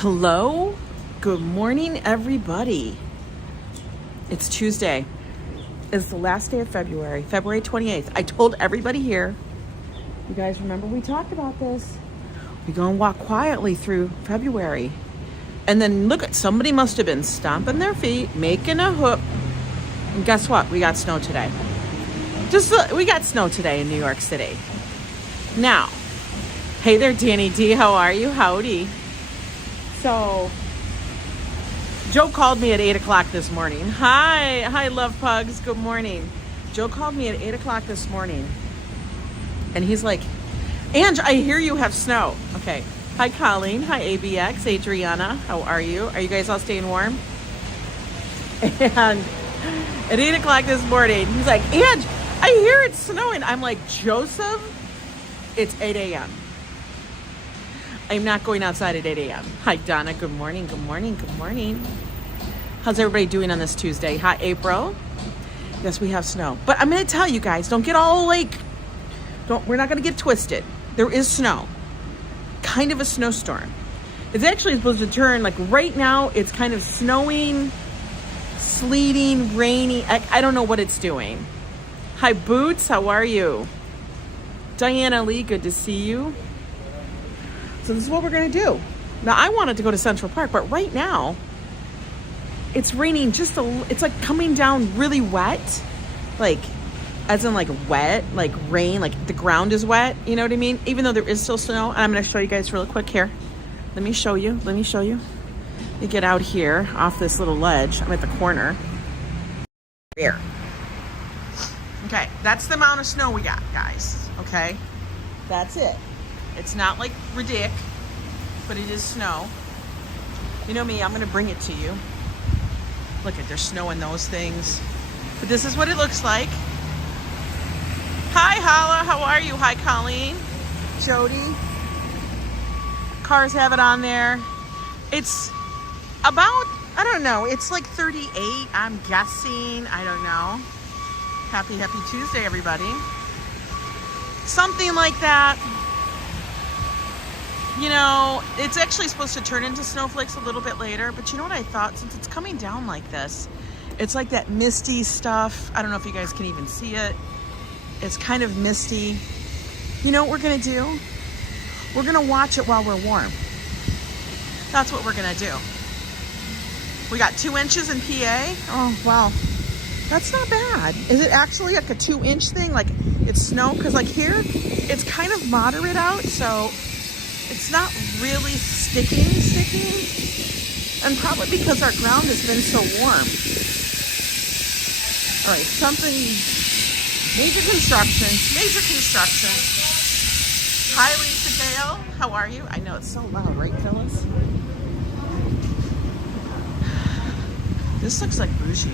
Hello, good morning everybody. It's Tuesday. It's the last day of February, February 28th. I told everybody here, you guys remember we talked about this. We go and walk quietly through February. And then look at, somebody must have been stomping their feet, making a hoop. And guess what? We got snow today. We got snow today in New York City. Now, hey there, Danny D, how are you? Howdy. So, Joe called me at 8 o'clock this morning. Hi, love pugs. Good morning. Joe called me at 8 o'clock this morning. And he's like, Ange, I hear you have snow. Okay. Hi, Colleen. Hi, ABX. Adriana, how are you? Are you guys all staying warm? And at 8 o'clock this morning, he's like, Ange, I hear it's snowing. I'm like, Joseph, it's 8 a.m. I'm not going outside at 8 a.m. Hi, Donna. Good morning. Good morning. Good morning. How's everybody doing on this Tuesday? Hi, April. Yes, we have snow. But I'm going to tell you guys, don't get all like, we're not going to get twisted. There is snow. Kind of a snowstorm. It's actually supposed to turn, like right now, it's kind of snowing, sleeting, rainy. I don't know what it's doing. Hi, Boots. How are you? Diana Lee, good to see you. So this is what we're going to do. Now, I wanted to go to Central Park, but right now, it's raining it's like coming down really wet. Like, as in like wet, like rain, like the ground is wet. You know what I mean? Even though there is still snow. And I'm going to show you guys really quick here. Let me show you. Let me get out here off this little ledge. I'm at the corner. There. Okay, that's the amount of snow we got, guys. Okay? That's it. It's not like ridiculous, but it is snow. You know me, I'm gonna bring it to you. Look at, there's snow in those things. But this is what it looks like. Hi, Hala, how are you? Hi, Colleen. Jody. Cars have it on there. It's about, I don't know, it's like 38, I'm guessing. I don't know. Happy Tuesday, everybody. Something like that. You know, it's actually supposed to turn into snowflakes a little bit later, but you know what I thought? Since it's coming down like this, it's like that misty stuff. I don't know if you guys can even see it. It's kind of misty. You know what we're gonna do? We're gonna watch it while we're warm. That's what we're gonna do. We got 2 inches in PA. Oh, wow. That's not bad. Is it actually like a 2-inch thing? Like it's snow? Because like here, it's kind of moderate out, so it's not really sticking. And probably because our ground has been so warm. All right, major construction. Hi, Lisa Gale. How are you? I know it's so loud, right, Phyllis? This looks like bougie.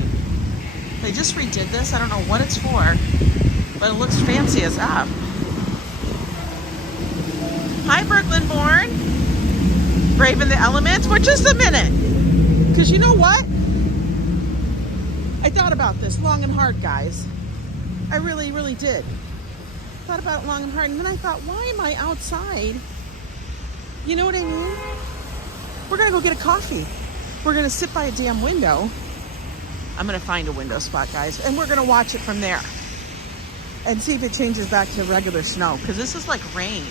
They just redid this. I don't know what it's for, but it looks fancy as up. Hi, Brooklyn born. Braving the elements for just a minute. Because you know what? I thought about this long and hard, guys. I really, really did. Thought about it long and hard. And then I thought, why am I outside? You know what I mean? We're going to go get a coffee. We're going to sit by a damn window. I'm going to find a window spot, guys. And we're going to watch it from there. And see if it changes back to regular snow. Because this is like rain.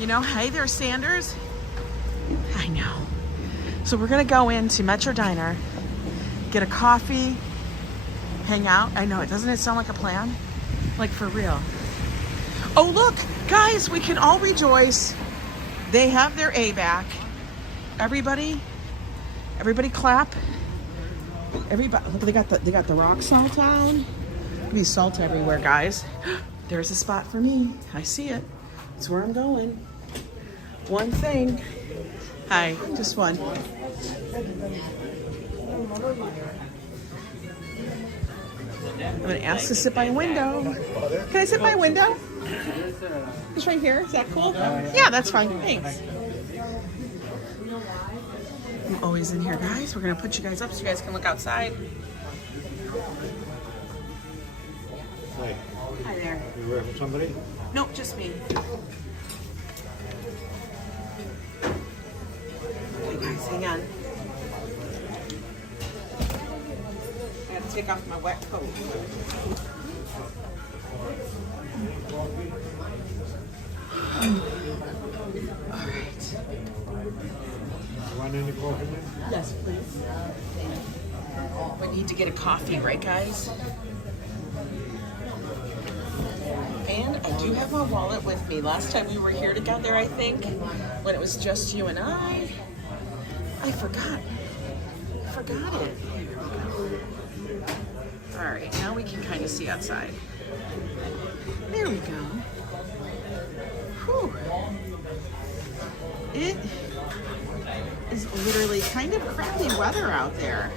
You know, hey there, Sanders. I know. So we're going to go into Metro Diner, get a coffee, hang out. I know, doesn't it sound like a plan? Like for real. Oh, look, guys, we can all rejoice. They have their A back. Everybody clap. Everybody, look, they got the rock salt on. There'll be salt everywhere, guys. There's a spot for me. I see it. That's where I'm going. One thing. Hi, just one. I'm going to ask to sit by a window. Can I sit by a window? Just right here. Is that cool? Yeah, that's fine. Thanks. I'm always in here, guys. We're going to put you guys up so you guys can look outside. Hi. Hi there. You work with somebody? Nope, just me. take off my wet coat. All right. You want any coffee? Yes, please. We need to get a coffee, right, guys? And I do have my wallet with me. Last time we were here together, I think, when it was just you and I forgot. I forgot it. Here we go. All right, now we can kind of see outside. There we go. Whew. It is literally kind of crappy weather out there.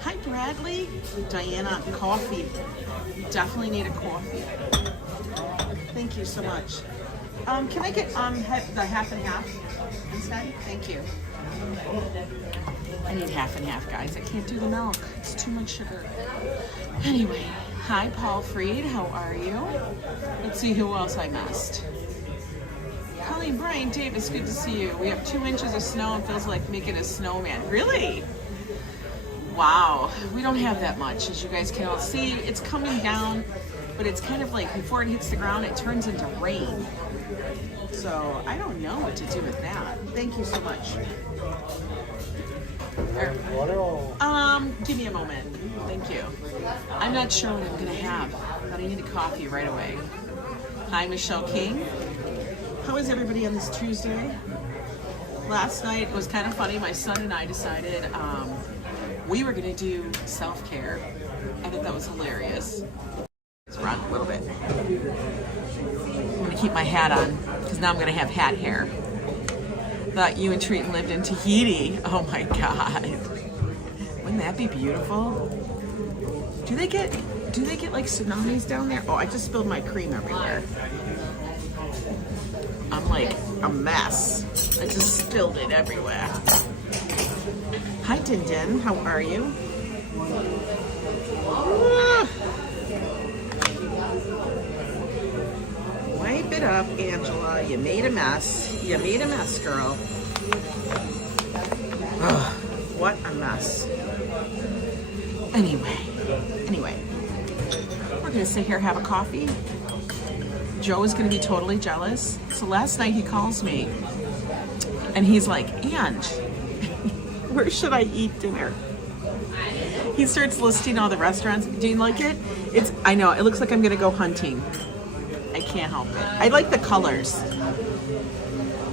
Hi, Bradley. Diana, coffee. You definitely need a coffee. Thank you so much. Can I get the half and half instead? Thank you. I need half and half, guys. I can't do the milk. It's too much sugar. Anyway, hi, Paul Freed. How are you? Let's see who else I missed. Colleen, Brian, Davis, good to see you. We have 2 inches of snow. It feels like making a snowman. Really? Wow. We don't have that much, as you guys can all see. It's coming down, but it's kind of like before it hits the ground, it turns into rain. So I don't know what to do with that. Thank you so much. Give me a moment. Thank you. I'm not sure what I'm gonna have, but I need a coffee right away. Hi, Michelle King. How is everybody on this Tuesday? Last night it was kind of funny. My son and I decided we were gonna do self-care. I thought that was hilarious. Let's run a little bit. I'm gonna keep my hat on because now I'm gonna have hat hair. Thought you and Treaton lived in Tahiti. Oh my God. Wouldn't that be beautiful? Do they get like tsunamis down there? Oh, I just spilled my cream everywhere. I'm like a mess. I just spilled it everywhere. Hi, Din Din. How are you? Wipe it up, Angela. You made a mess. You made a mess, girl. Ugh, what a mess. Anyway, we're gonna sit here, have a coffee. Joe is gonna be totally jealous. So last night he calls me and he's like, Ange, where should I eat dinner? He starts listing all the restaurants. Do you like it? I know, it looks like I'm gonna go hunting. I can't help it. I like the colors.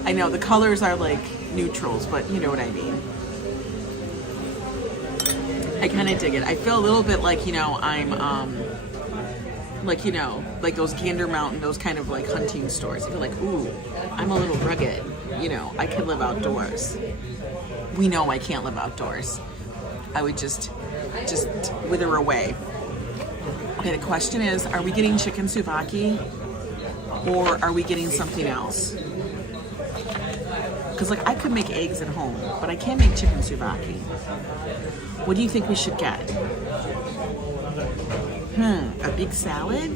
I know, the colors are like neutrals, but you know what I mean. I kind of dig it. I feel a little bit like, you know, I'm, like, you know, like those Gander Mountain, those kind of like hunting stores. I feel like, ooh, I'm a little rugged. You know, I can live outdoors. We know I can't live outdoors. I would just wither away. Okay, the question is, are we getting chicken souvlaki or are we getting something else? Because like I could make eggs at home, but I can't make chicken souvlaki. What do you think we should get? A big salad?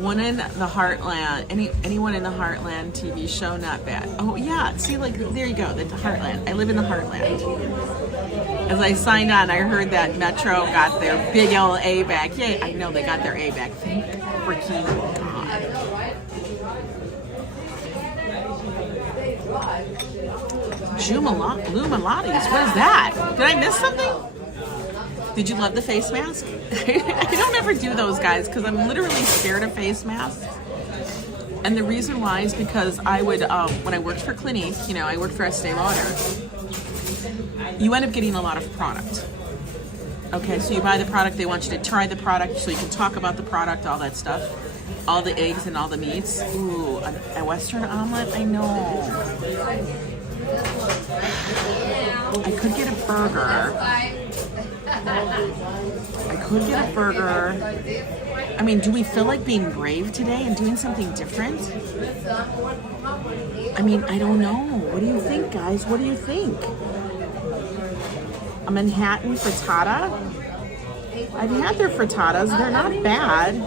One in the Heartland. Anyone in the Heartland TV show? Not bad. Oh yeah, see, like there you go, the Heartland. I live in the Heartland. As I signed on, I heard that Metro got their big LA back. Yay, I know they got their A back. Thank freaking God. Lumilates, what is that? Did I miss something? Did you love the face mask? I don't ever do those, guys, because I'm literally scared of face masks. And the reason why is because I would, when I worked for Clinique, you know, I worked for Estee Lauder, you end up getting a lot of product. Okay, so you buy the product, they want you to try the product so you can talk about the product, all that stuff. All the eggs and all the meats. Ooh, a Western omelet, I know. I could get a burger. I mean, do we feel like being brave today and doing something different? I mean, I don't know. What do you think, guys? What do you think? A Manhattan frittata? I've had their frittatas. They're not bad.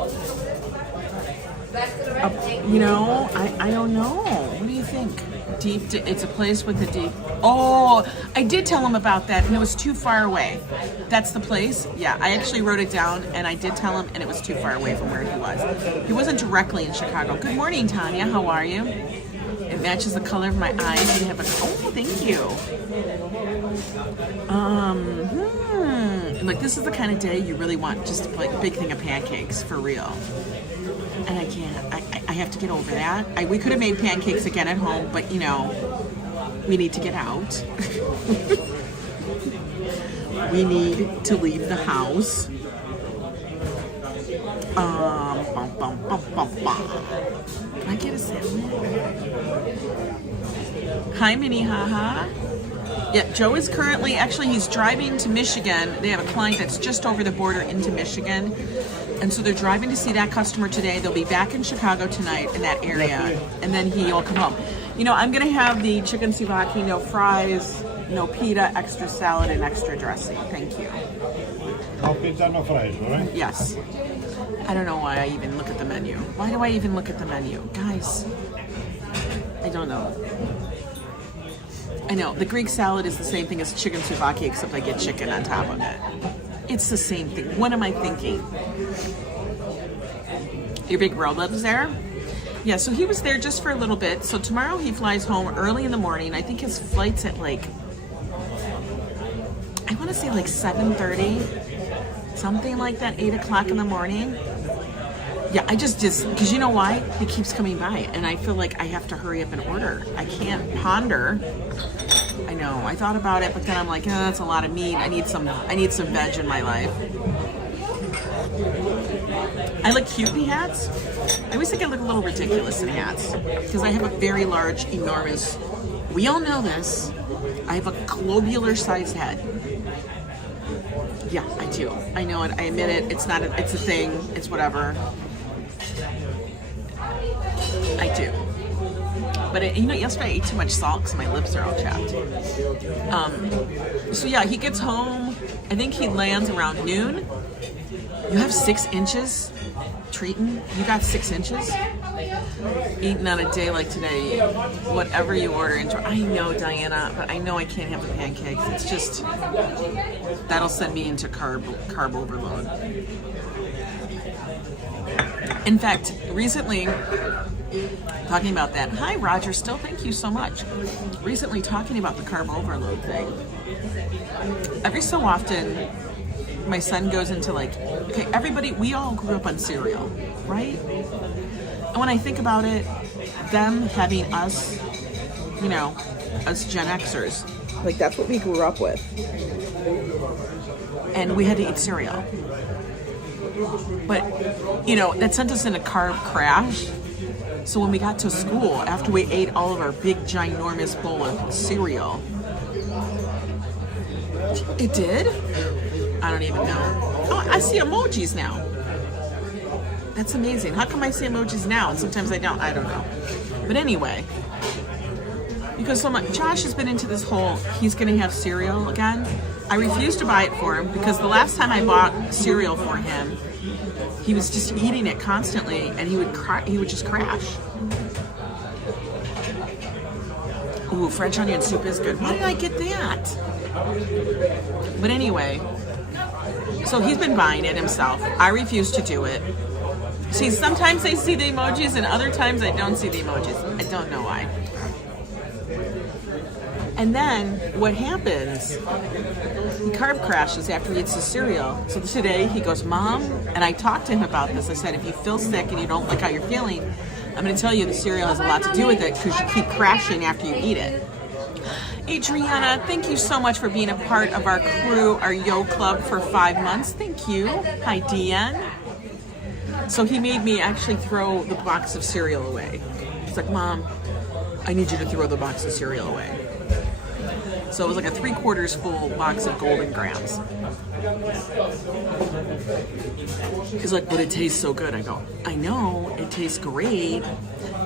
You know, I don't know. What do you think? It's a place with a deep. Oh, I did tell him about that, and it was too far away. That's the place? Yeah, I actually wrote it down, and I did tell him, and it was too far away from where he was. He wasn't directly in Chicago. Good morning, Tanya. How are you? It matches the color of my eyes. And have oh, thank you. Like, this is the kind of day you really want just like a big thing of pancakes, for real. And I can't. I have to get over that. We could have made pancakes again at home, but you know, we need to get out. We need to leave the house. Can I get a sandwich? Hi, Minnie, haha. Yeah, Joe is currently, actually, he's driving to Michigan. They have a client that's just over the border into Michigan. And so they're driving to see that customer today. They'll be back in Chicago tonight in that area. And then he'll come home. You know, I'm going to have the chicken souvlaki, no fries, no pita, extra salad, and extra dressing. Thank you. No pizza, no fries, right? Yes. I don't know why I even look at the menu. Why do I even look at the menu? Guys, I don't know. I know, the Greek salad is the same thing as chicken souvlaki, except I get chicken on top of it. It's the same thing. What am I thinking? Your big bro lives there? Yeah, so he was there just for a little bit. So tomorrow he flies home early in the morning. I think his flight's at like, I want to say like 7:30, something like that, 8 o'clock in the morning. Yeah, I just, because you know why? He keeps coming by, and I feel like I have to hurry up and order. I can't ponder. I know, I thought about it, but then I'm like, oh, that's a lot of meat. I need some veg in my life. I look cute in hats. I always think I look a little ridiculous in hats, because I have a very large, enormous, we all know this, I have a globular sized head. Yeah, I do. I know it. I admit it. It's not. It's a thing. It's whatever. I do. But you know, yesterday I ate too much salt because my lips are all chapped. So yeah, he gets home. I think he lands around noon. You have 6 inches, Treaton. You got 6 inches. Eating on a day like today, whatever you order, enjoy. I know, Diana, but I know I can't have the pancakes. It's just, that'll send me into carb overload. In fact, recently, talking about that, hi Roger, still thank you so much. Recently talking about the carb overload thing. Every so often, my son goes into like, okay, everybody, we all grew up on cereal, right? And when I think about it, them having us, you know, us Gen Xers, like that's what we grew up with. And we had to eat cereal. But, you know, that sent us in a carb crash. So when we got to school, after we ate all of our big, ginormous bowl of cereal, it did? I don't even know. Oh, I see emojis now. That's amazing. How come I see emojis now and sometimes I don't? I don't know. But anyway, because so much, Josh has been into this whole, he's going to have cereal again. I refused to buy it for him because the last time I bought cereal for him, he was just eating it constantly and he would just crash. Ooh, French onion soup is good. Why did I get that? But anyway, so he's been buying it himself. I refuse to do it. See, sometimes I see the emojis and other times I don't see the emojis. I don't know why. And then what happens, he carb crashes after he eats the cereal. So today he goes, Mom, and I talked to him about this. I said, if you feel sick and you don't like how you're feeling, I'm going to tell you the cereal has a lot to do with it because you keep crashing after you eat it. Adriana, thank you so much for being a part of our crew, our Yo Club for 5 months. Thank you. Hi, Deanne. So he made me actually throw the box of cereal away. He's like, Mom, I need you to throw the box of cereal away. So it was like a 3/4 full box of Golden Grams. He's like, but it tastes so good. I go, I know, it tastes great.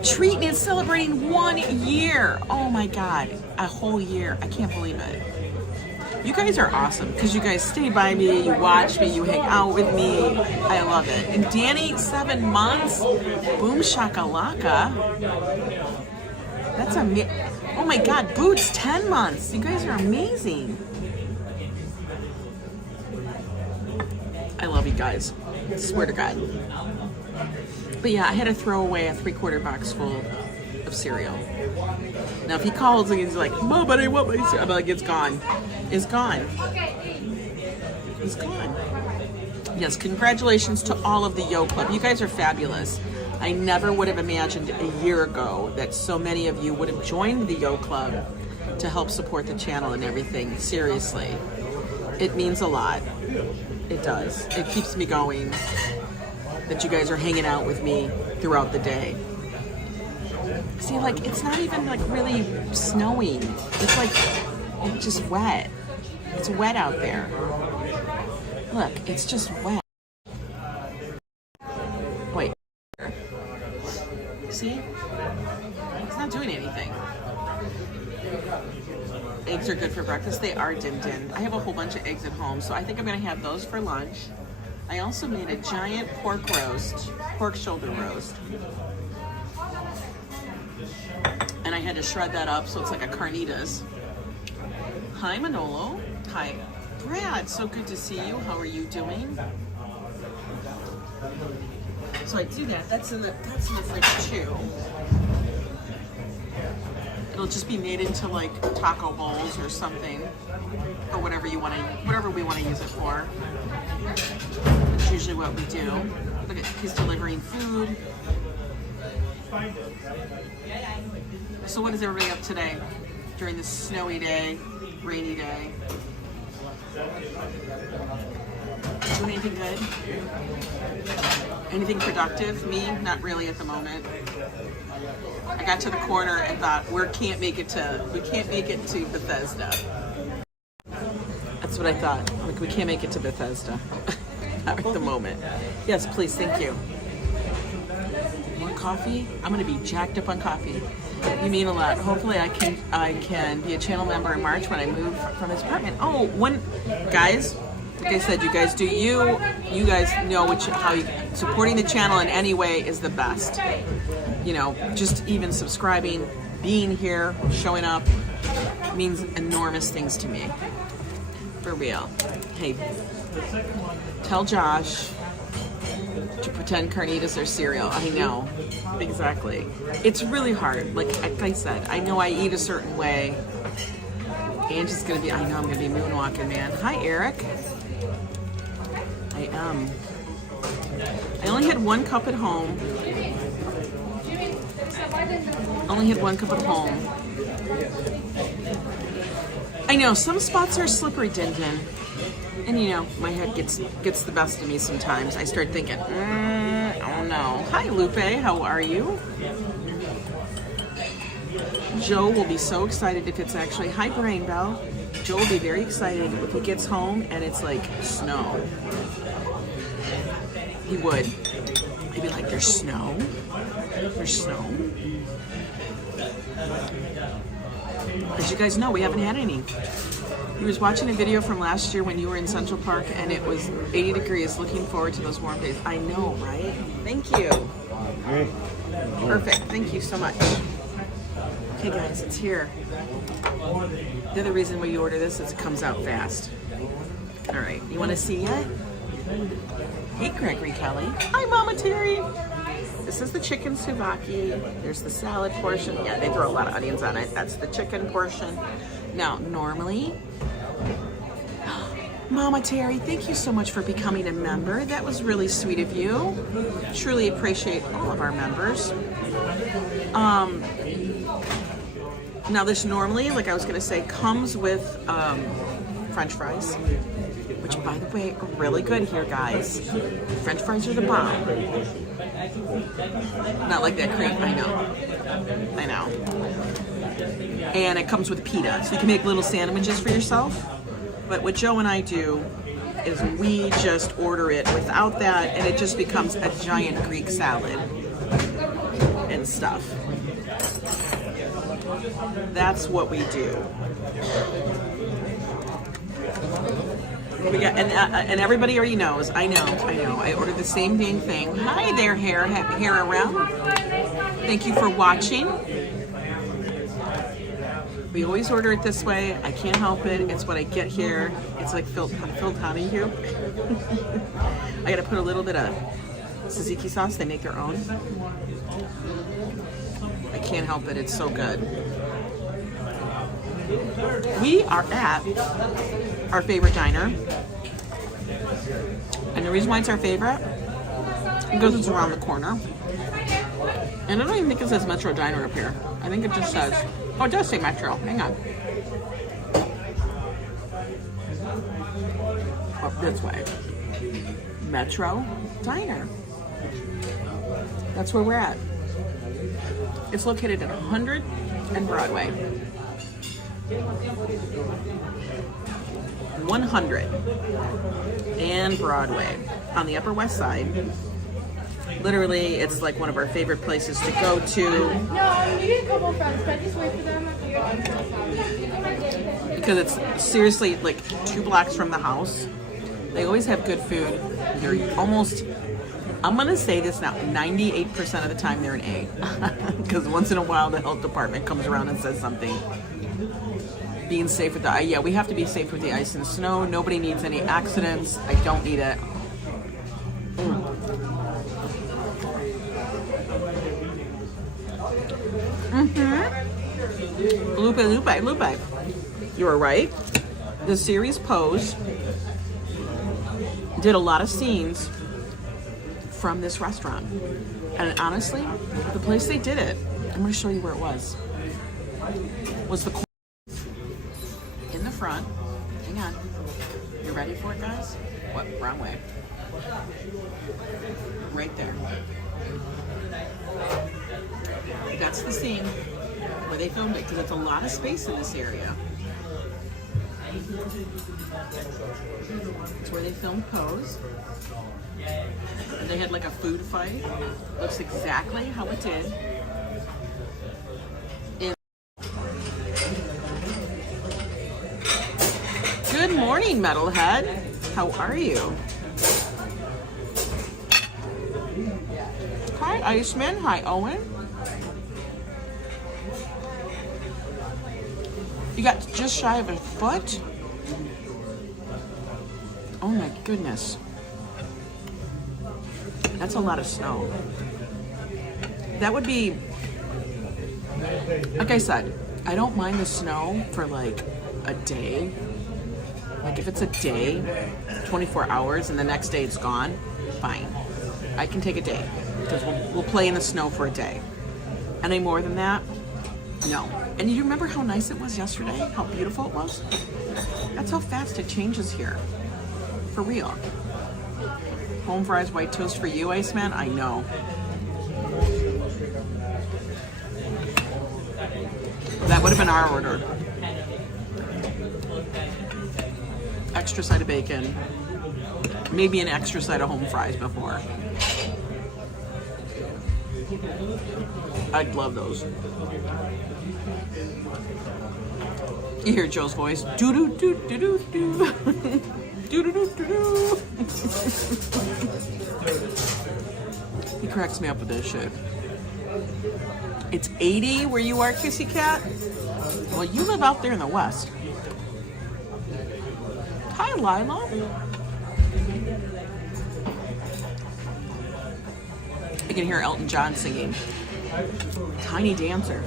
Treaton is celebrating 1 year. Oh my God, a whole year. I can't believe it. You guys are awesome because you guys stay by me, you watch me, you hang out with me. I love it. And Danny, 7 months. Boom shakalaka. That's amazing. Oh my God, Boots, 10 months. You guys are amazing. I love you guys. Swear to God. But yeah, I had to throw away a 3/4 box full of cereal. Now if he calls and he's like, Mom, but I want my cereal, I'm like, it's gone. It's gone. It's gone. Yes, congratulations to all of the Yo Club. You guys are fabulous. I never would have imagined a year ago that so many of you would have joined the Yo Club to help support the channel and everything. Seriously. It means a lot. It does. It keeps me going that you guys are hanging out with me throughout the day. See, like, it's not even like really snowing. It's like, it's just wet. It's wet out there. Look, it's just wet. Wait. See? It's not doing anything. Eggs are good for breakfast. They are dimmed. I have a whole bunch of eggs at home, so I think I'm going to have those for lunch. I also made a giant pork shoulder roast. And I had to shred that up so it's like a carnitas. Hi, Manolo. Hi. Brad, so good to see you. How are you doing? So I do that. That's in the fridge too. It'll just be made into like taco bowls or something, or whatever we want to use it for. That's usually what we do. Look at, he's delivering food. So what is everybody up today during this snowy day, rainy day? Doing anything good? Anything productive? Me? Not really at the moment. I got to the corner and thought, we can't make it to Bethesda. That's what I thought. Like, we can't make it to Bethesda. Not at the moment. Yes, please, thank you. More coffee? I'm gonna be jacked up on coffee. You mean a lot. Hopefully I can be a channel member in March when I move from this apartment. Oh, guys, like I said, you guys do you guys know how supporting the channel in any way is the best. You know, just even subscribing, being here, showing up means enormous things to me. For real. Hey, tell Josh to pretend carnitas are cereal. I know, exactly. It's really hard. Like I said, I know I eat a certain way. Angie's gonna be, I know I'm gonna be moonwalking, man. Hi, Eric. I am. I only had 1 cup at home. I know, some spots are slippery, Din Din. And you know, my head gets the best of me sometimes. I start thinking, oh no. Hi, Lupe, how are you? Joe will be so excited if it's actually, hi, Brain Bell. Joe will be very excited if he gets home and it's like snow. He would. He'd be like, there's snow? There's snow? As you guys know, we haven't had any. He was watching a video from last year when you were in Central Park and it was 80 degrees. Looking forward to those warm days. I know, right? Thank you. Perfect. Thank you so much. Okay, guys, it's here. The other reason we order this is it comes out fast. All right, you want to see it? Hey, Gregory Kelly. Hi, Mama Terry. This is the chicken souvlaki. There's the salad portion. Yeah, they throw a lot of onions on it. That's the chicken portion. Now, normally, Mama Terry, thank you so much for becoming a member. That was really sweet of you. Truly appreciate all of our members. Now, this normally, like I was going to say, comes with French fries, which, by the way, are really good here, guys. French fries are the bomb. Not like that cream. I know. And it comes with pita, so you can make little sandwiches for yourself. But what Joe and I do is we just order it without that, and it just becomes a giant Greek salad and stuff. That's what we do. We got, and everybody already knows. I know. I ordered the same dang thing. Hi there, hair around. Thank you for watching. We always order it this way. I can't help it. It's what I get here. It's like filled honeydew. I gotta put a little bit of tzatziki sauce. They make their own. I can't help it. It's so good. We are at our favorite diner. And the reason why it's our favorite, because it's around the corner. And I don't even think it says Metro Diner up here. I think it just says, oh, it does say Metro. Hang on. Up this way. Metro Diner. That's where we're at. It's located at 100 and Broadway. 100 and Broadway on the Upper West Side. Literally, it's like one of our favorite places to go to. No, I'm meeting a couple of friends. Can I just wait for them? Because it's seriously like 2 blocks from the house. They always have good food. They're almost, I'm gonna say this now, 98% of the time they're an A. Because once in a while the health department comes around and says something. Being safe with the ice. Yeah, we have to be safe with the ice and snow. Nobody needs any accidents. I don't need it. Lupe. You were right. The series Pose did a lot of scenes from this restaurant. And honestly, the place they did it, I'm going to show you where it was the in the front. Hang on. You ready for it, guys? What? Wrong way. Right there. That's the scene where they filmed it, because it's a lot of space in this area. It's where they filmed Pose. And they had like a food fight. Looks exactly how it did. Good morning, Metalhead. How are you? Hi, Iceman. Hi, Owen. You got just shy of a foot? Oh my goodness. That's a lot of snow. That would be, like I said, I don't mind the snow for like a day. Like if it's a day, 24 hours, and the next day it's gone, fine. I can take a day, because we'll play in the snow for a day. Any more than that, no. And you remember how nice it was yesterday? How beautiful it was? That's how fast it changes here. For real. Home fries, white toast for you, Iceman? I know. That would have been our order. Extra side of bacon. Maybe an extra side of home fries before. I'd love those. You hear Joe's voice. Do do do do do do. Do do do do do. He cracks me up with this shit. It's 80 where you are, Kissy Cat? Well, you live out there in the west. Hi, Lila. You can hear Elton John singing. Tiny Dancer.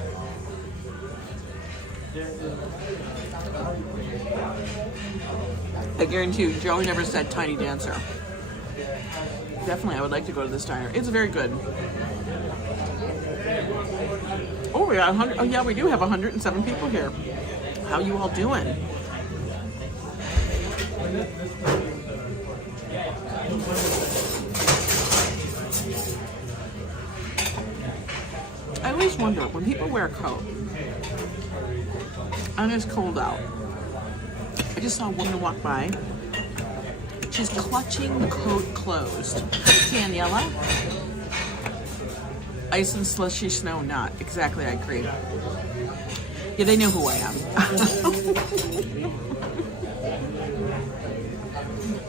I guarantee you, Joe never said Tiny Dancer. Definitely, I would like to go to this diner. It's very good. Oh, we got 100. Oh, yeah, we do have 107 people here. How you all doing? I always wonder, when people wear a coat, and it's cold out, I just saw a woman walk by. She's clutching the coat closed. Daniela. Ice and slushy snow, not. Exactly, I agree. Yeah, they know who I am.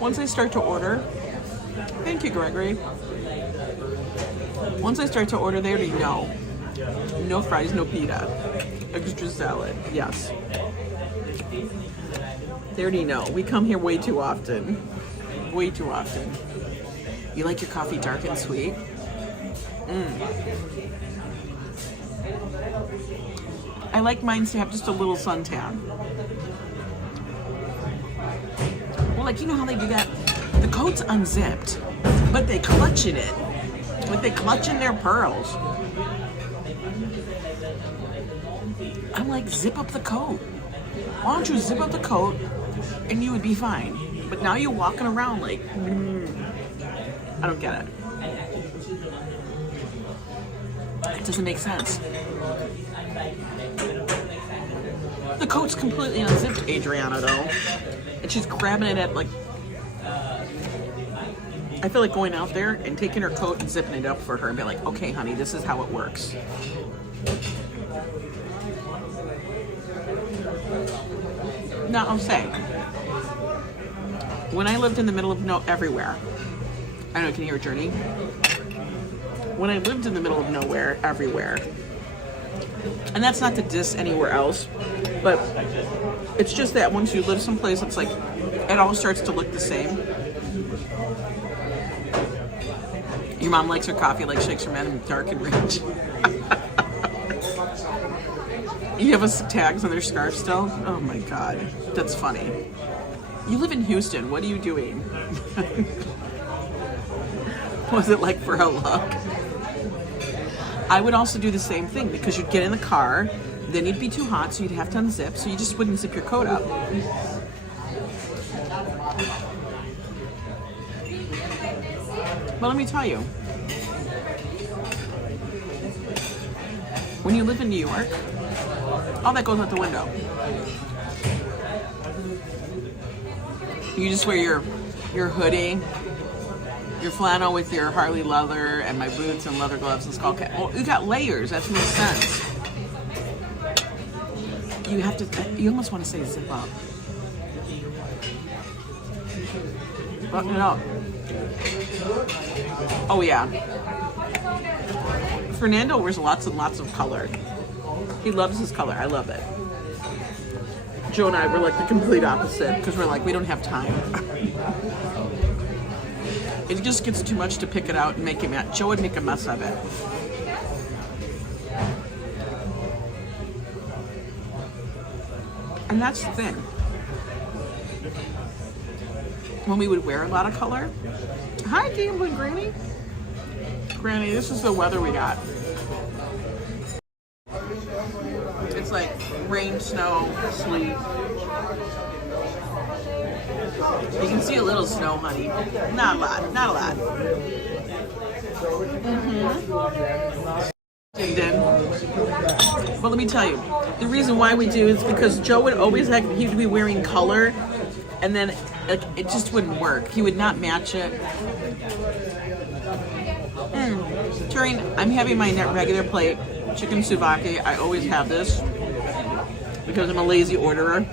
once I start to order, thank you, Gregory. Once I start to order, they already know. No fries, no pita. Extra salad, yes. They already know. We come here way too often. Way too often. You like your coffee dark and sweet? I like mine to have just a little suntan. Well, like, you know how they do that? The coat's unzipped, but they clutch in it. Like they clutch in their pearls. I'm like, zip up the coat. Why don't you zip up the coat and you would be fine? But now you're walking around like, I don't get it. It doesn't make sense. The coat's completely unzipped, Adriana, though. And she's grabbing it at, like... I feel like going out there and taking her coat and zipping it up for her and be like, okay, honey, this is how it works. Now, I'll say, when I lived in the middle of everywhere, I know, can you hear a journey? When I lived in the middle of nowhere, everywhere, and that's not to diss anywhere else, but it's just that once you live someplace, it's like, it all starts to look the same. Your mom likes her coffee like shakes her man dark and rich. You have us tags on their scarf still? Oh my God, that's funny. You live in Houston, what are you doing? Was it like for a look? I would also do the same thing because you'd get in the car, then you'd be too hot, so you'd have to unzip, so you just wouldn't zip your coat up. But let me tell you, when you live in New York, all that goes out the window. You just wear your hoodie, your flannel with your Harley leather, and my boots and leather gloves and skull cap. Well, you got layers. That makes sense. You have to. You almost want to say zip up. Button it up. Oh yeah. Fernando wears lots and lots of color. He loves his color. I love it. Joe and I were like the complete opposite because we're like, we don't have time. It just gets too much to pick it out and make him mad. Joe would make a mess of it. And that's the thing. When we would wear a lot of color. Hi, Gambling Granny. Granny, this is the weather we got. It's like rain, snow, sleet. You can see a little snow, honey. Not a lot, not a lot. But let me tell you, the reason why we do is because Joe would always he'd be wearing color, and then like it just wouldn't work. He would not match it. During, I'm having my regular plate chicken souvlaki. I always have this because I'm a lazy orderer.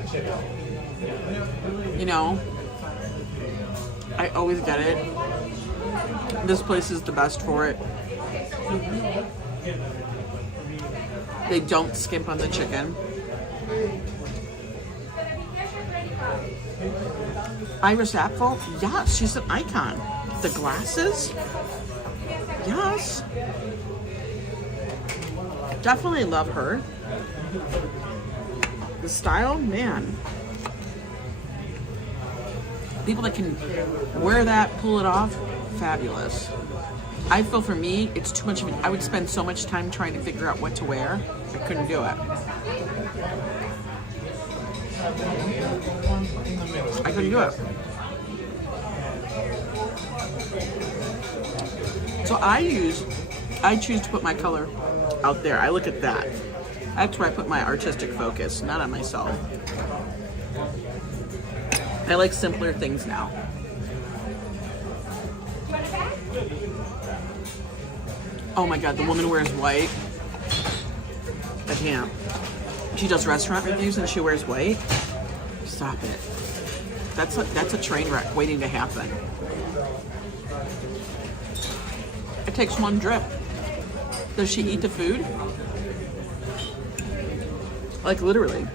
You know, I always get it. This place is the best for it. They don't skimp on the chicken. Iris Apfel, yes, she's an icon. The glasses, yes. Definitely love her. The style, man. People that can wear that, pull it off, fabulous. I feel for me, it's too much of it. I would spend so much time trying to figure out what to wear. I couldn't do it. I couldn't do it. So I choose to put my color out there. I look at that. That's where I put my artistic focus, not on myself. I like simpler things now. Oh my God, the woman wears white. I can't. She does restaurant reviews and she wears white. Stop it. That's a train wreck waiting to happen. It takes one drip. Does she eat the food? Like literally.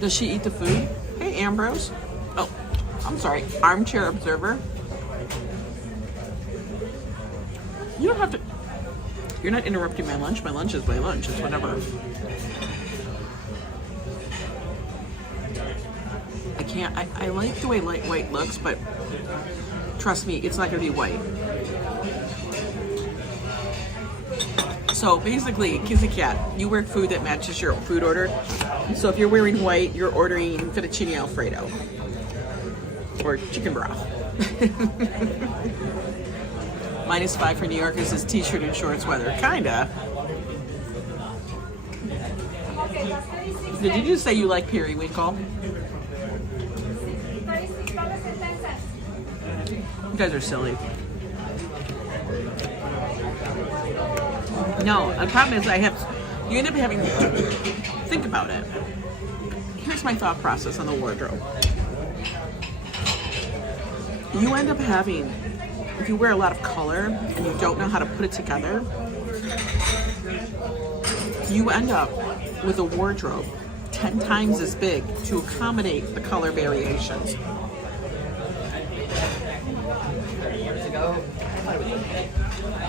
Does she eat the food? Hey, Ambrose. Oh, I'm sorry. Armchair observer. You don't have to. You're not interrupting my lunch. My lunch is my lunch. It's whatever. I can't. I like the way light white looks, but trust me, it's not going to be white. So basically, Kissy Cat, you work food that matches your food order. So if you're wearing white, you're ordering fettuccine Alfredo or chicken broth. -5 for New Yorkers is t-shirt and shorts weather. Kinda. Did you just say you like periwinkle? You guys are silly. No, the problem is you end up having, think about it. Here's my thought process on the wardrobe. You end up having, if you wear a lot of color and you don't know how to put it together, you end up with a wardrobe 10 times as big to accommodate the color variations.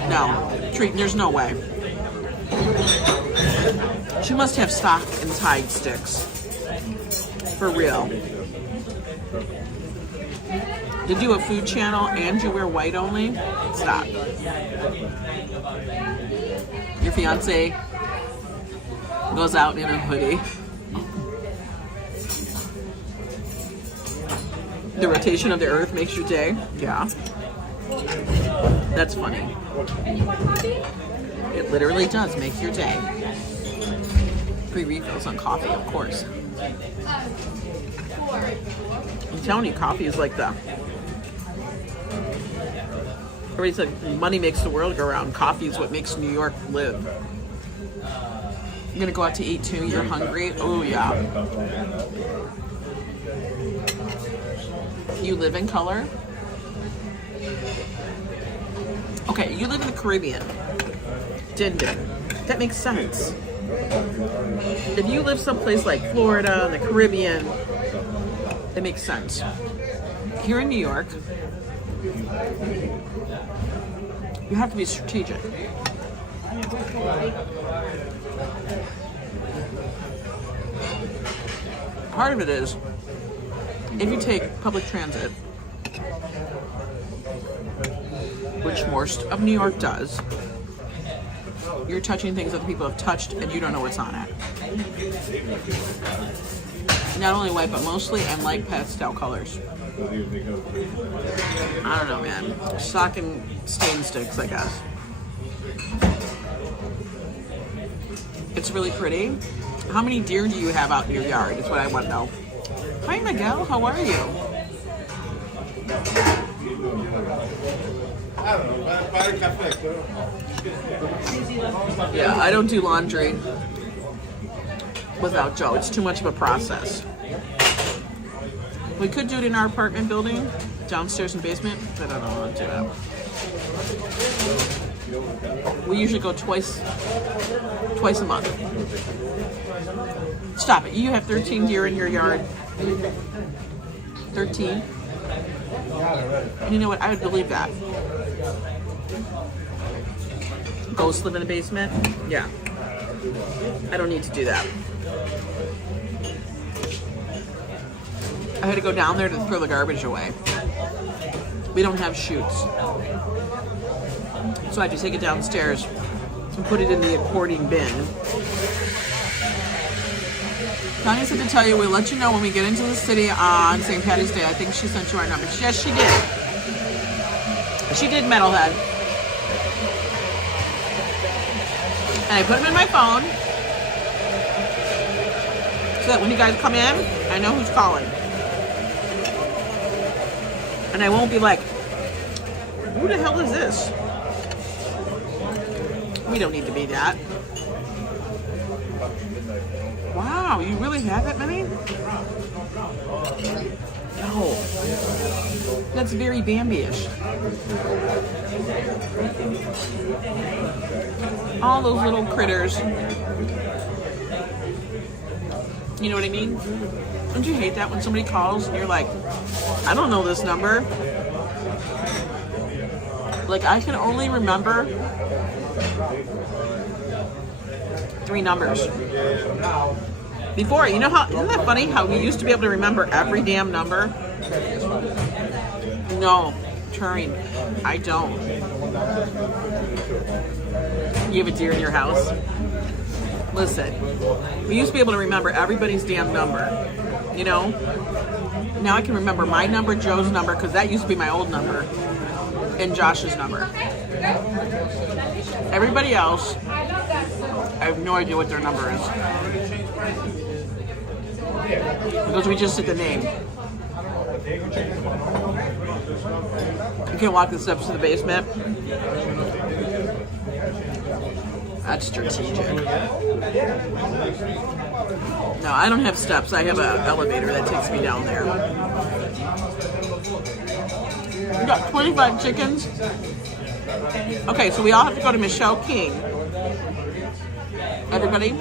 No, there's no way. She must have stock in Tide sticks. For real. To do a food channel and you wear white only? Stop. Your fiance goes out in a hoodie. The rotation of the earth makes your day? Yeah. That's funny. It literally does make your day. Free refills on coffee, of course. I'm telling you, coffee is like the... Everybody's like, money makes the world go round. Coffee is what makes New York live. You're gonna go out to eat too? You're hungry? Oh, yeah. You live in color? Okay, you live in the Caribbean. Din. That makes sense. If you live someplace like Florida, the Caribbean, it makes sense. Here in New York, you have to be strategic. Part of it is, if you take public transit, which most of New York does, you're touching things other people have touched and you don't know what's on it. Not only white, but mostly and light pastel colors. I don't know, man. Sock and stain sticks, I guess. It's really pretty. How many deer do you have out in your yard is what I want to know. Hi, Miguel. How are you? Yeah, I don't do laundry without Joe. It's too much of a process. We could do it in our apartment building, downstairs and basement, but I don't want to do that. We usually go twice a month. Stop it. You have 13 deer in your yard. 13? And you know what? I would believe that. Ghosts live in the basement? Yeah. I don't need to do that. I had to go down there to throw the garbage away. We don't have chutes. So I had to take it downstairs and put it in the according bin. Tanya said to tell you, we'll let you know when we get into the city on St. Patty's Day. I think she sent you our numbers. Yes, she did. She did, Metalhead. And I put them in my phone so that when you guys come in, I know who's calling. And I won't be like, who the hell is this? We don't need to be that. Wow, you really have that many? No. That's very Bambi-ish. All those little critters. You know what I mean? Don't you hate that when somebody calls and you're like, I don't know this number. Like, I can only remember 3 numbers. Before, you know how, isn't that funny how we used to be able to remember every damn number? No, Turing, I don't. You have a deer in your house? Listen, we used to be able to remember everybody's damn number, you know? Now I can remember my number, Joe's number, because that used to be my old number, and Josh's number. Everybody else, I have no idea what their number is. Because we just did the name. You can't walk the steps to the basement. That's strategic. No, I don't have steps. I have an elevator that takes me down there. We got 25 chickens. Okay, so we all have to go to Michelle King. Everybody,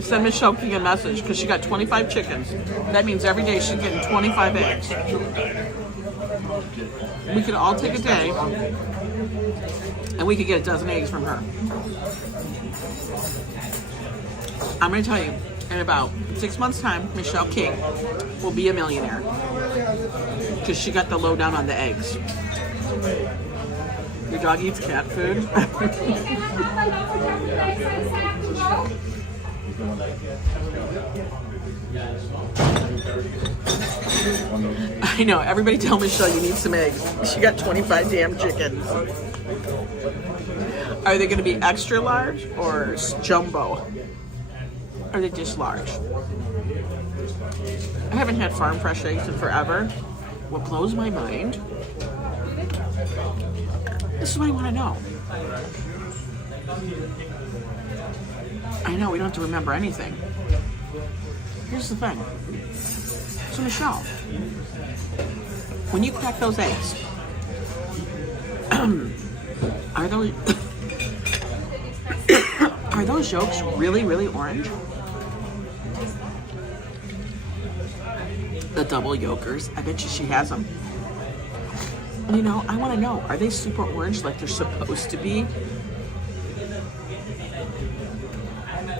send Michelle King a message because she got 25 chickens. That means every day she's getting 25 eggs. We could all take a day and we could get a dozen eggs from her. I'm going to tell you, in about 6 months' time, Michelle King will be a millionaire because she got the lowdown on the eggs. Your dog eats cat food. I know, everybody tell Michelle you need some eggs. She got 25 damn chickens. Are they going to be extra large or jumbo? Are they just large? I haven't had farm fresh eggs in forever. What blows my mind, this is what I want to know. I know we don't have to remember anything. Here's the thing. So Michelle, when you crack those eggs, are those yolks really, really orange? The double yolkers, I bet you she has them. You know, I want to know, are they super orange like they're supposed to be?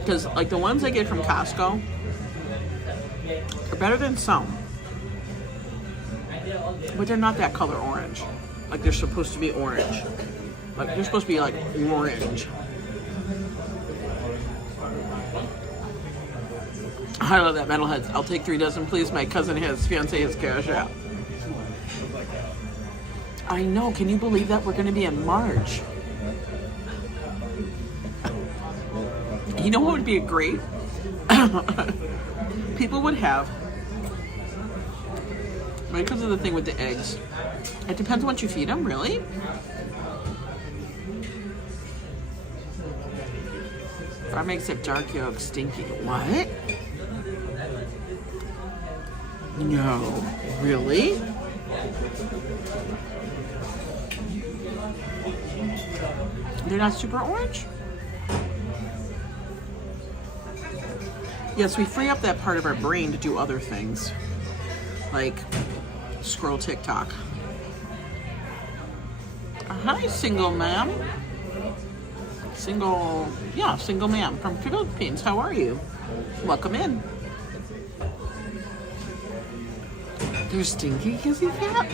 Because, like, the ones I get from Costco are better than some. But they're not that color orange. Like, they're supposed to be orange. Like, they're supposed to be, like, orange. I love that, metalheads. I'll take 3 dozen, please. My cousin has, fiance has CashApp. I know. Can you believe that? We're going to be in March. You know what would be great? People would have, right, because of the thing with the eggs. It depends on what you feed them, really? Farm makes it dark yolk stinky. What? No. Really? They're not super orange? Yes, we free up that part of our brain to do other things. Like scroll TikTok. Hi, single ma'am. Single ma'am from Philippines. How are you? Welcome in. They're stinky kissy cat?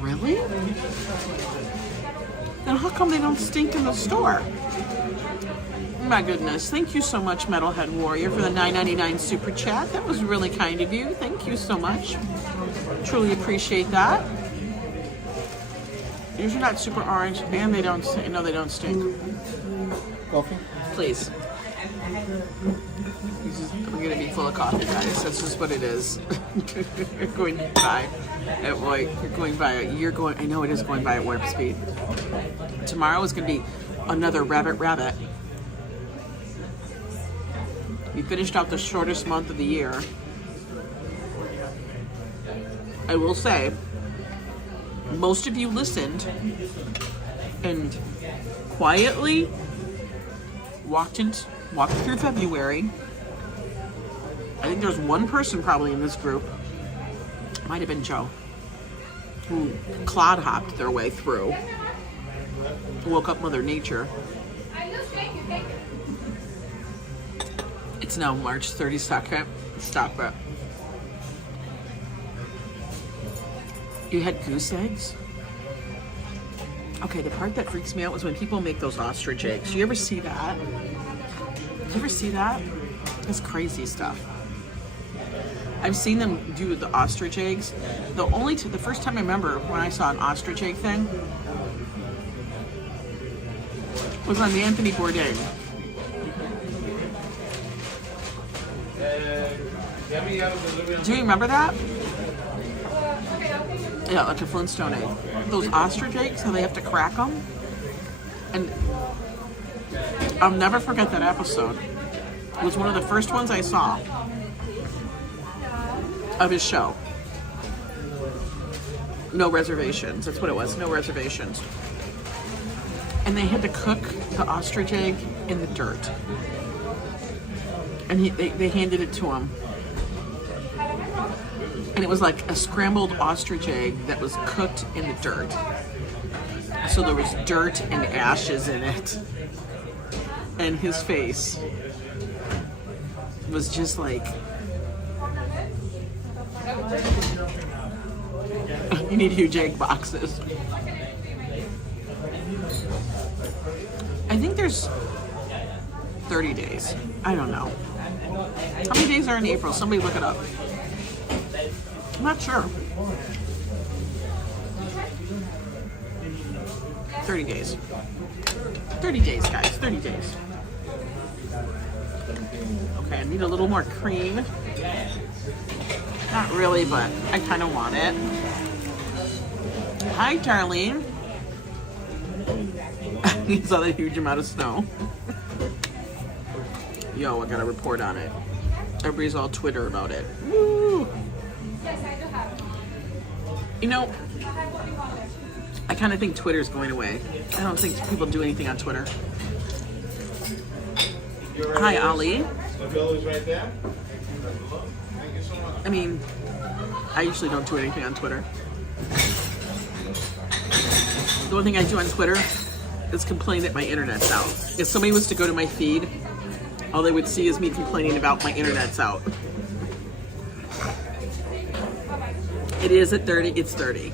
Really? Then how come they don't stink in the store? My goodness. Thank you so much, Metalhead Warrior, for the $9.99 super chat. That was really kind of you. Thank you so much. Truly appreciate that. These are not super orange, and they don't stink. No, they don't stink. Coffee? Please. We're going to be full of coffee, guys. That's just what it is. You're going by at what? You're going, I know it is going by at warp speed. Tomorrow is going to be another rabbit. We finished out the shortest month of the year. I will say, most of you listened and quietly walked through February. I think there's one person probably in this group, might have been Joe, who clod hopped their way through, woke up Mother Nature. It's now March 32nd. Stop it. You had goose eggs? Okay, the part that freaks me out was when people make those ostrich eggs. Do you ever see that? Did you ever see that? That's crazy stuff. I've seen them do the ostrich eggs. The first time I remember when I saw an ostrich egg thing was on the Anthony Bourdain. Do you remember that? Yeah, like a Flintstone egg. Those ostrich eggs, how they have to crack them. And I'll never forget that episode. It was one of the first ones I saw of his show. No reservations. That's what it was. No reservations. And they had to cook the ostrich egg in the dirt. And they handed it to him. And it was like a scrambled ostrich egg that was cooked in the dirt. So there was dirt and ashes in it. And his face was just like, you need huge egg boxes. I think there's 30 days. I don't know. How many days are in April? Somebody look it up. I'm not sure. 30 days. 30 days, guys. 30 days. Okay, I need a little more cream. Not really, but I kind of want it. Hi, Darlene. You saw that huge amount of snow. Yo, I got a report on it. Everybody's all Twitter about it. Woo! You know, I kind of think Twitter's going away. I don't think people do anything on Twitter. Hi, Ali. I mean, I usually don't do anything on Twitter. The only thing I do on Twitter is complain that my internet's out. If somebody was to go to my feed, all they would see is me complaining about my internet's out. It is at 30, it's 30.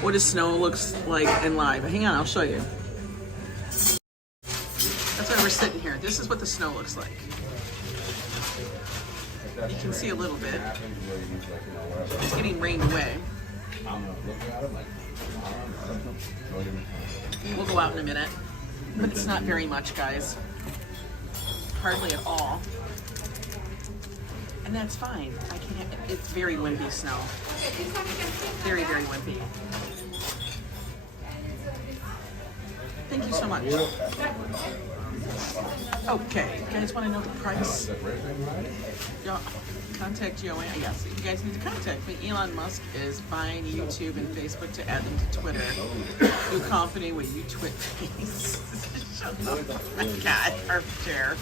What does snow looks like in live? Hang on, I'll show you. That's why we're sitting here. This is what the snow looks like. You can see a little bit. It's getting rained away. We'll go out in a minute, but it's not very much, guys. Hardly at all. And that's fine. I can't. It's very wimpy snow. Very, very wimpy. Thank you so much. Okay, you guys want to know the price? Y'all contact YoAngNYC. Yes, you guys need to contact me. Elon Musk is buying YouTube and Facebook to add them to Twitter. New company with you twit face. Shut up. My God, our chair.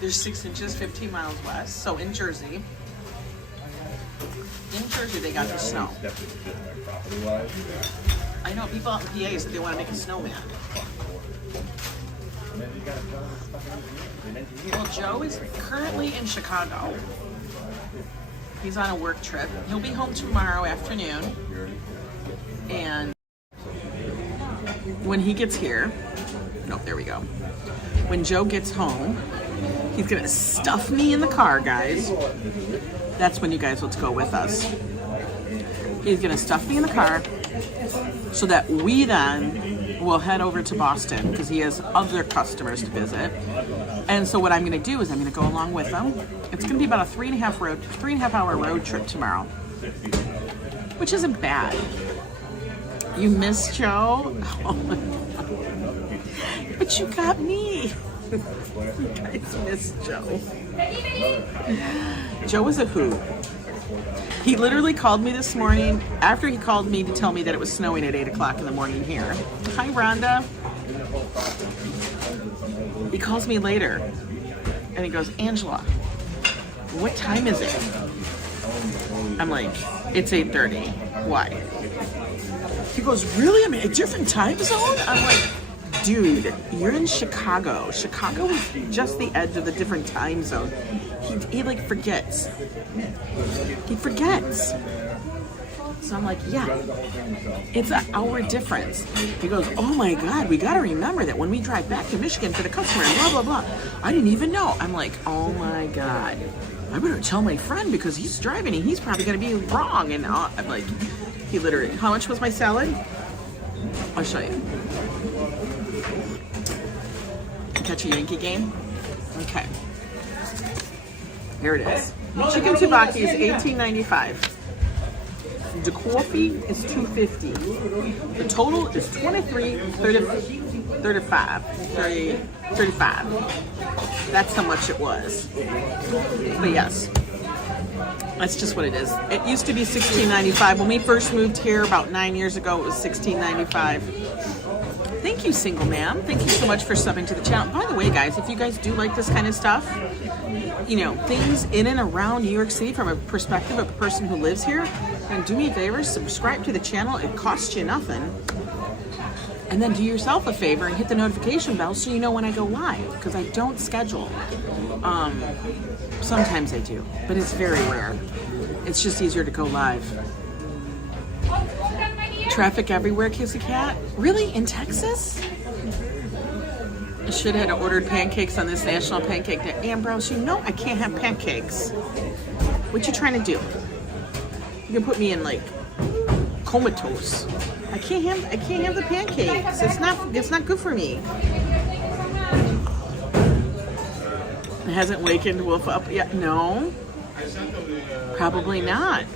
There's 6 inches, 15 miles west. So in Jersey, they got the snow. I know people out in PA said they want to make a snowman. Well, Joe is currently in Chicago. He's on a work trip. He'll be home tomorrow afternoon. And when he gets here, no, there we go. When Joe gets home, he's gonna stuff me in the car, guys. That's when you guys let's go with us. He's gonna stuff me in the car so that we then will head over to Boston because he has other customers to visit. And so what I'm gonna do is I'm gonna go along with him. It's gonna be about a 3.5 hour road trip tomorrow, which isn't bad. You miss Joe? Oh my God. But you got me. You guys miss Joe. Joe was a hoot. He literally called me this morning after he called me to tell me that it was snowing at 8 o'clock in the morning here. Hi, Rhonda. He calls me later and he goes, Angela, what time is it? I'm like, it's 8:30. Why? He goes, really? I'm in a different time zone? I'm like, dude, you're in Chicago. Chicago is just the edge of the different time zone. He like forgets. He forgets. So I'm like, yeah, it's an hour difference. He goes, oh my God, we got to remember that when we drive back to Michigan for the customer and blah, blah, blah. I didn't even know. I'm like, oh my God, I better tell my friend because he's driving and he's probably going to be wrong. And I'm like, he literally, how much was my salad? I'll show you. Catch a Yankee game? Okay. Here it is. Chicken tteokbokki is $18.95. The coffee is $2.50. The total is $35. That's how much it was. But yes, that's just what it is. It used to be $16.95. When we first moved here about 9 years ago, it was $16.95. Thank you, single ma'am. Thank you so much for subbing to the channel. By the way, guys, if you guys do like this kind of stuff, you know, things in and around New York City from a perspective of a person who lives here, then do me a favor, subscribe to the channel. It costs you nothing. And then do yourself a favor and hit the notification bell so you know when I go live, because I don't schedule. Sometimes I do, but it's very rare. It's just easier to go live. Traffic everywhere, Kissy Cat. Really? In Texas? I should have ordered pancakes on this National Pancake Day. Ambrose, you know I can't have pancakes. What you trying to do? You can put me in like comatose. I can't have the pancakes. It's not good for me. It hasn't wakened Wolf up yet. No. Probably not.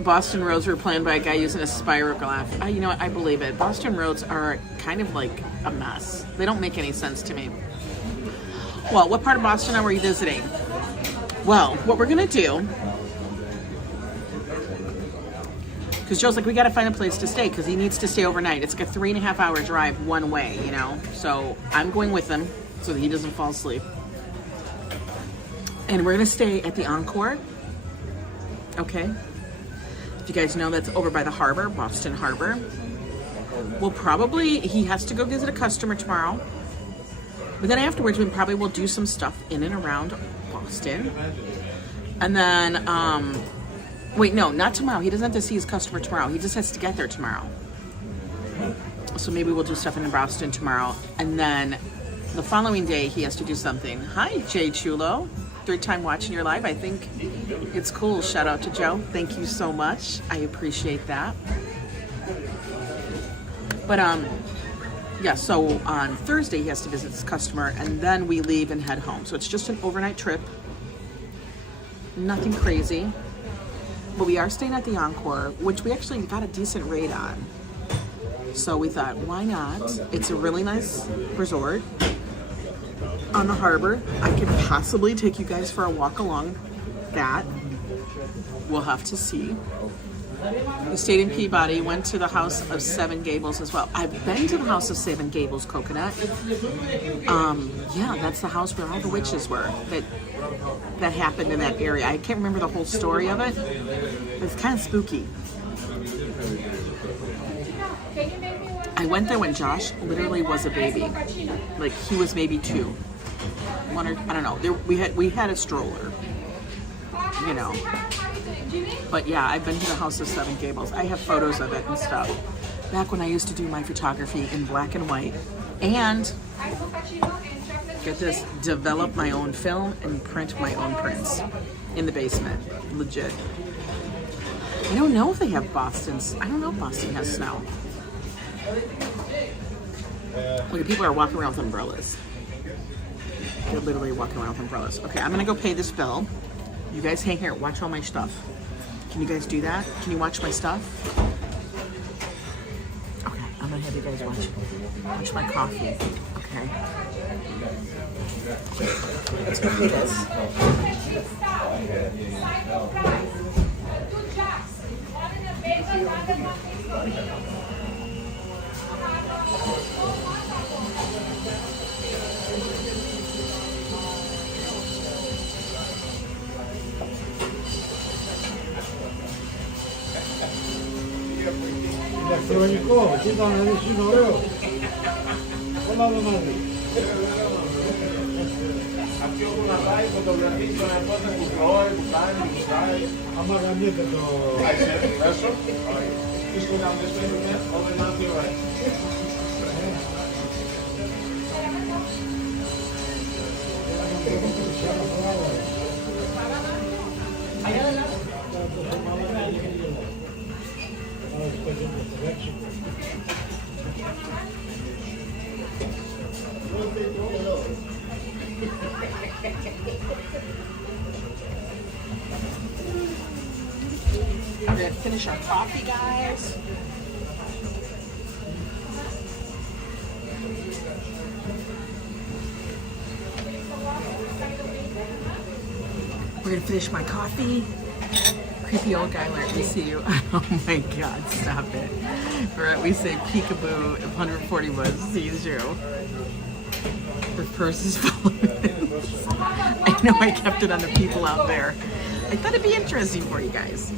Boston roads were planned by a guy using a spirograph. You know what? I believe it. Boston roads are kind of like a mess. They don't make any sense to me. Well, what part of Boston are we visiting? Well, what we're going to do, because Joe's like, we got to find a place to stay because he needs to stay overnight. It's like a 3.5 hour drive one way, you know? So I'm going with him so that he doesn't fall asleep. And we're going to stay at the Encore. Okay? You guys know that's over by the harbor, Boston Harbor. We'll probably, he has to go visit a customer tomorrow. But then afterwards, we probably will do some stuff in and around Boston. And then, wait, no, not tomorrow. He doesn't have to see his customer tomorrow. He just has to get there tomorrow. So maybe we'll do stuff in Boston tomorrow. And then the following day, he has to do something. Hi, Jay Chulo. Third time watching your live. I think it's cool. Shout out to Joe. Thank you so much. I appreciate that. But yeah, so on Thursday he has to visit his customer and then we leave and head home. So it's just an overnight trip. Nothing crazy. But we are staying at the Encore, which we actually got a decent rate on. So we thought, why not? It's a really nice resort on the harbor. I could possibly take you guys for a walk along that. We'll have to see. We stayed in Peabody, went to the House of Seven Gables as well. I've been to the House of Seven Gables, Coconut. Yeah, that's the house where all the witches were that happened in that area. I can't remember the whole story of it, but it's kind of spooky. I went there when Josh literally was a baby. Like he was maybe 2. I don't know. We had a stroller, you know. But yeah, I've been to the House of Seven Gables. I have photos of it and stuff. Back when I used to do my photography in black and white, and get this, develop my own film and print my own prints in the basement. Legit. I don't know if they have Boston's. I don't know if Boston has snow. Look, people are walking around with umbrellas. They're literally walking around with umbrellas. Okay, I'm gonna go pay this bill. You guys hang here, watch all my stuff. Can you guys do that? Can you watch my stuff? Okay, I'm gonna have you guys watch my coffee. Okay. Let's go pay this. ηλεκτρονικό, κοίτα να δεις, είναι ωραίο. Όλα εδώ να δεις. Αυτοί όπου να πάει φωτογραφίζει τον εαυτό που τρώει, που κάνει, που σκάει. Άμα γαμιέται το... Ξέρει μέσω. Τι στο γαμιές το είναι, όλα είναι άδειο έτσι. We're gonna finish our coffee, guys. We're gonna finish my coffee. Creepy old guy alert, we see you. Oh my God, stop it. Right, we say peekaboo if 140 was sees you. The purse is full of things. I know I kept it on the people out there. I thought it'd be interesting for you guys.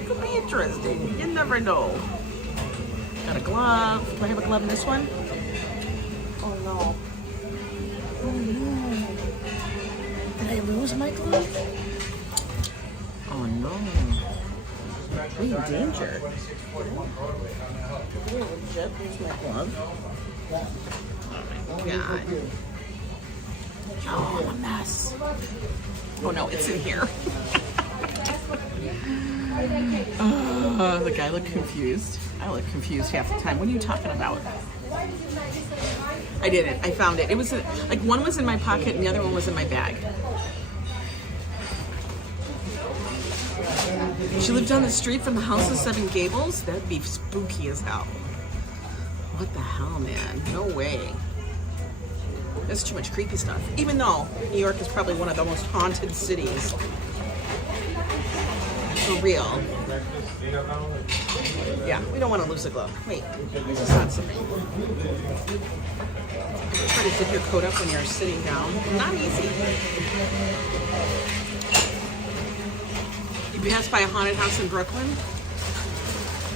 It could be interesting. You never know. Got a glove. Do I have a glove in this one? Oh no. Oh no. Did I lose my glove? Oh no. We're in danger. Legit, here's my glove. Oh my God. Oh, I'm a mess. Oh no, it's in here. The guy looked confused. I look confused half the time. What are you talking about? I didn't. I found it. It was like one was in my pocket and the other one was in my bag. She lived down the street from the house of Seven Gables? That'd be spooky as hell. What the hell, man? No way. There's too much creepy stuff. Even though New York is probably one of the most haunted cities. For real. Yeah, we don't want to lose the glove. Wait, this is not something. Try to zip your coat up when you're sitting down. Not easy. You passed by a haunted house in Brooklyn?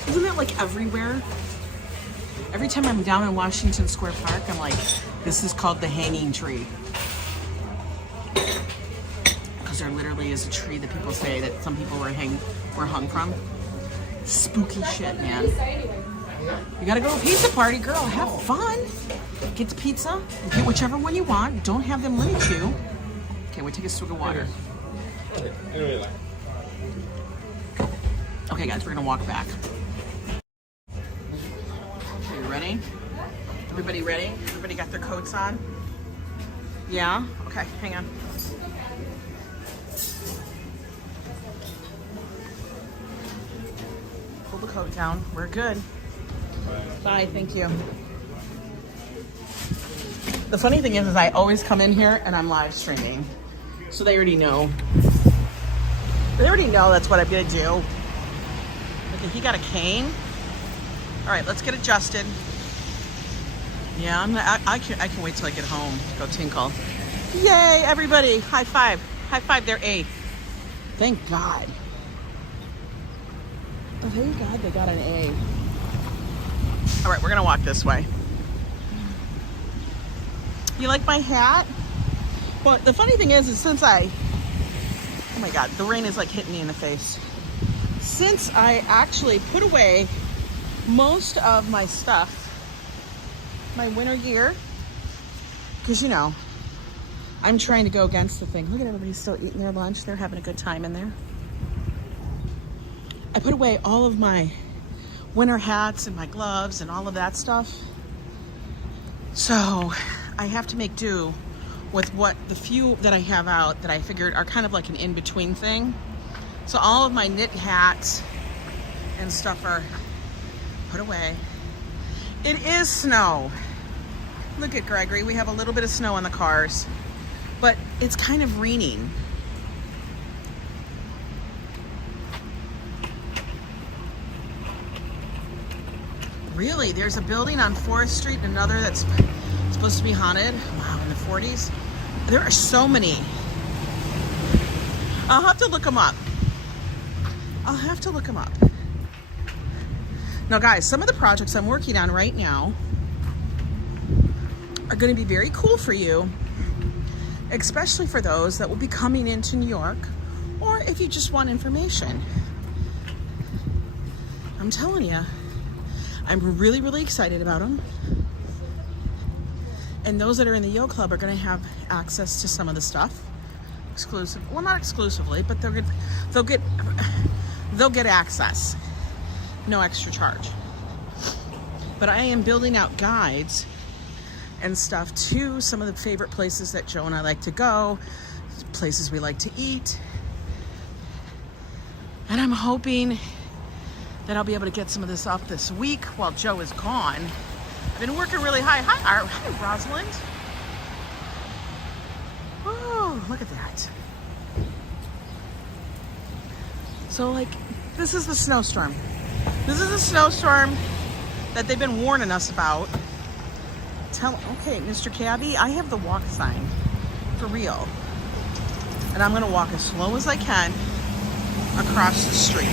Isn't that like everywhere? Every time I'm down in Washington Square Park, I'm like, this is called the hanging tree. Because there literally is a tree that people say that some people were hung from. Spooky shit, man. You gotta go to a pizza party, girl. Have fun. Get the pizza. Get whichever one you want. Don't have them limit you. Okay, we'll take a swig of water. Okay, guys, we're gonna walk back. Okay, you ready? Everybody ready? Everybody got their coats on? Yeah? Okay, hang on. Pull the coat down. We're good. Bye, thank you. The funny thing is I always come in here and I'm live streaming. So they already know. They already know that's what I'm gonna do. Okay, he got a cane. All right, let's get adjusted. Yeah, I can wait till I get home to go tinkle. Yay, everybody! High five! High five! They're A. Thank God. Oh, thank God they got an A. All right, we're gonna walk this way. You like my hat? Well, the funny thing is since oh my God, the rain is like hitting me in the face. Since I actually put away most of my stuff, my winter gear, because you know, I'm trying to go against the thing. Look at everybody still eating their lunch. They're having a good time in there. I put away all of my winter hats and my gloves and all of that stuff. So I have to make do with what the few that I have out that I figured are kind of like an in-between thing. So all of my knit hats and stuff are put away. It is snow. Look at Gregory. We have a little bit of snow on the cars, but it's kind of raining. Really, there's a building on Forest Street and another that's supposed to be haunted. Wow, in the 40s. There are so many. I'll have to look them up. I'll have to look them up. Now guys, some of the projects I'm working on right now are going to be very cool for you, especially for those that will be coming into New York, or if you just want information. I'm telling you, I'm really, really excited about them. And those that are in the Yo Club are going to have access to some of the stuff. Exclusive, well, not exclusively, but they'll get access. No extra charge. But I am building out guides and stuff to some of the favorite places that Joe and I like to go, places we like to eat. And I'm hoping that I'll be able to get some of this up this week while Joe is gone. I've been working really high. Hi, Rosalind. Oh, look at that. So, like, this is the snowstorm. This is a snowstorm that they've been warning us about. Okay, Mr. Cabby, I have the walk sign for real. And I'm gonna walk as slow as I can across the street.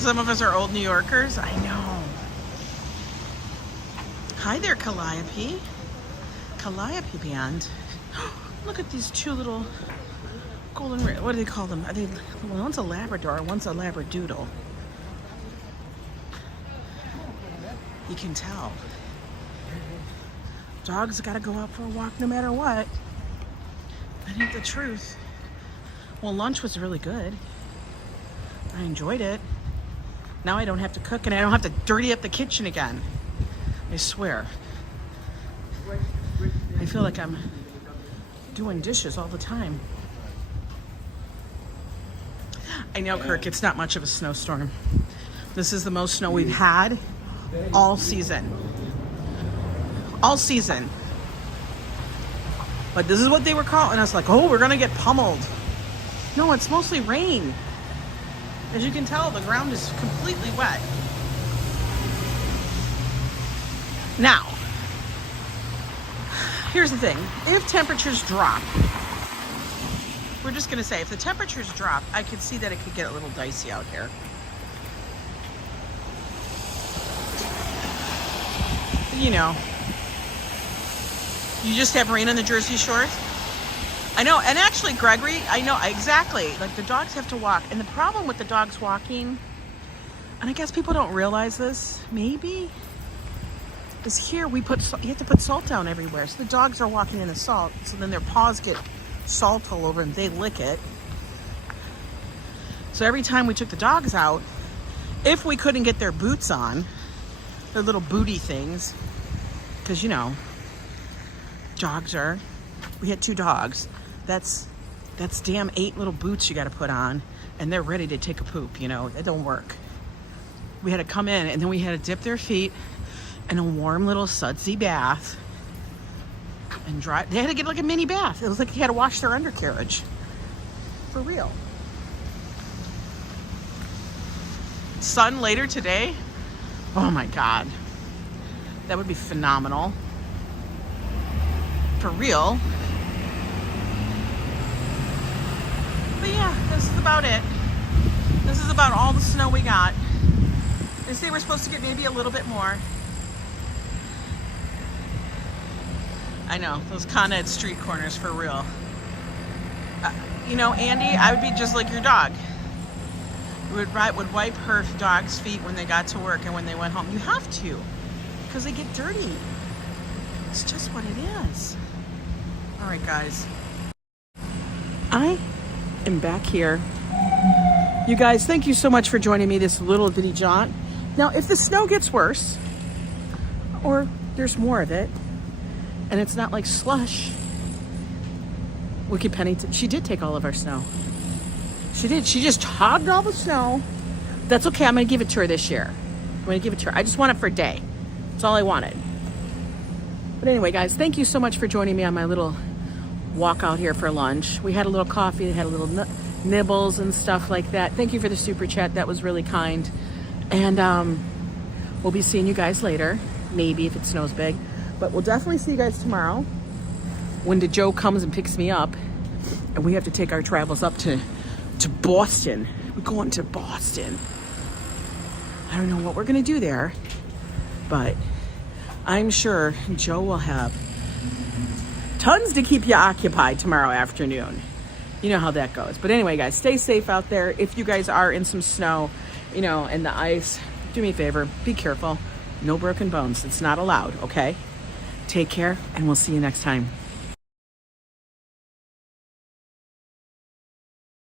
Some of us are old New Yorkers. I know. Hi there, Calliope. Calliope band. Look at these two little golden, what do they call them? One's a Labrador, one's a Labradoodle. You can tell. Dogs gotta go out for a walk no matter what. I think the truth. Well, lunch was really good. I enjoyed it. Now I don't have to cook and I don't have to dirty up the kitchen again. I swear. I feel like I'm doing dishes all the time. I know, Kirk, it's not much of a snowstorm. This is the most snow we've had all season. All season. But this is what they were calling us, like, oh, we're gonna get pummeled. No, it's mostly rain. As you can tell, the ground is completely wet. Now, here's the thing. If temperatures drop, we're just gonna say, if the temperatures drop, I could see that it could get a little dicey out here. You know, you just have rain on the Jersey Shores. I know, and actually, Gregory, I know exactly. Like, the dogs have to walk, and the problem with the dogs walking, and I guess people don't realize this, maybe, is here you have to put salt down everywhere. So the dogs are walking in the salt, so then their paws get salt all over and they lick it. So every time we took the dogs out, if we couldn't get their boots on, their little booty things, because, you know, we had 2 dogs. That's damn 8 little boots you got to put on, and they're ready to take a poop, you know. It don't work. We had to come in, and then we had to dip their feet in a warm little sudsy bath and dry. They had to get like a mini bath. It was like you had to wash their undercarriage. For real. Sun later today. Oh my God. That would be phenomenal. For real. But yeah, this is about it. This is about all the snow we got. They say we're supposed to get maybe a little bit more. I know, those Con Ed street corners for real. You know, Andy, I would be just like your dog. Would wipe her dog's feet when they got to work and when they went home. You have to, because they get dirty. It's just what it is. All right, guys. I am back here. You guys, thank you so much for joining me this little bitty jaunt. Now, if the snow gets worse, or there's more of it, and it's not like slush, Wicked Penny, she did take all of our snow. She did. She just hogged all the snow. That's okay. I'm going to give it to her this year. I'm going to give it to her. I just want it for a day. That's all I wanted. But anyway, guys, thank you so much for joining me on my little walk out here for lunch. We had a little coffee. We had a little nibbles and stuff like that. Thank you for the super chat. That was really kind. And we'll be seeing you guys later. Maybe if it snows big. But we'll definitely see you guys tomorrow when Joe comes and picks me up. And we have to take our travels up to Boston. We're going to Boston. I don't know what we're going to do there. But I'm sure Joe will have tons to keep you occupied tomorrow afternoon. You know how that goes. But anyway, guys, stay safe out there. If you guys are in some snow, you know, and the ice, do me a favor, be careful. No broken bones. It's not allowed, okay? Take care, and we'll see you next time.